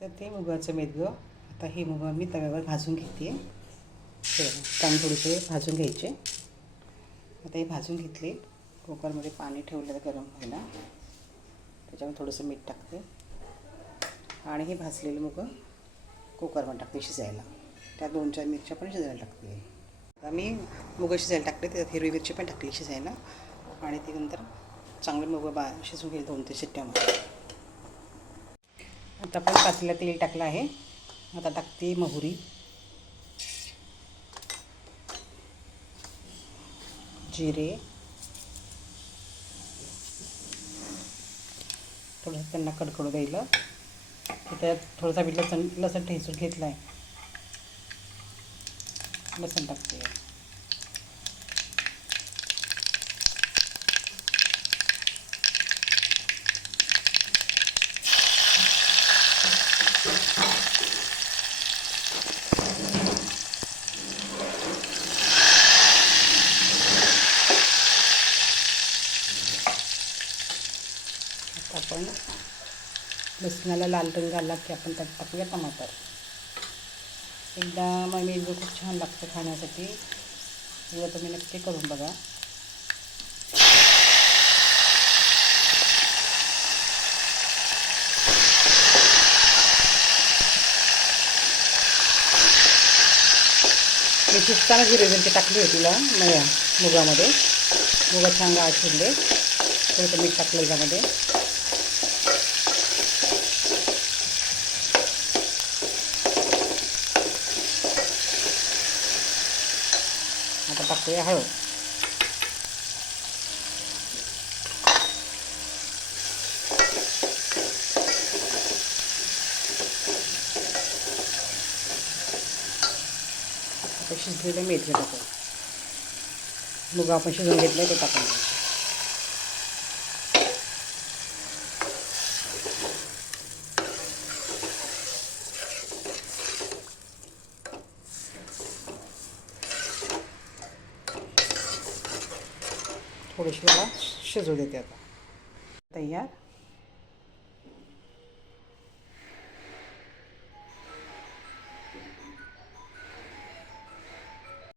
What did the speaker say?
तर ते मुगाचं मेदगं. आता हे मुग मी तव्यावर भाजून घेते. तांदूळ थोडेसे भाजून घ्यायचे. आता हे भाजून घेतले. कुकरमध्ये पाणी ठेवलेलं गरम व्हायला. त्याच्यावर थोडंसं मीठ टाकते आणि हे भाजलेलं मुग कुकरमध्ये टाकते शिजायला. त्या 2-4 मिरच्या पण शिजायला टाकते. आता मी मुग शिजायला टाकले. त्यात हिरवी मिरची पण टाकली शिजायला आणि ती नंतर चांगले मुग शिजून घेईल 2-3 शिट्ट्यामध्ये. आता आपण पातेल्यात तेल टाकलं आहे. आता टाकते मोहरी, जिरे, थोडंसं त्यांना कडकडू द्यायला. त्यात थोडासा बी लसण ठेचून घेतला आहे. लसण टाकते. आता आपण लसणाला लाल रंग आला की आपण त्यात टाकूया टमाटर. एकदा मेदगं खूप छान लागतं खाण्यासाठी. एकदा तुम्ही नक्की करून बघा. मी शिजताना जिरे मिरची टाकली होती मुगामध्ये. मुगा छान गाळ शिजले. थोडंसं मीठ टाकलं याच्यामध्ये. आता टाकूया हळद. आता शिजलेले मेथी टाकू. मुगा आपण शिजवून घेतलं ते टाकून द्यायचं. थोडीशी मला शिजू देते. आता तयार.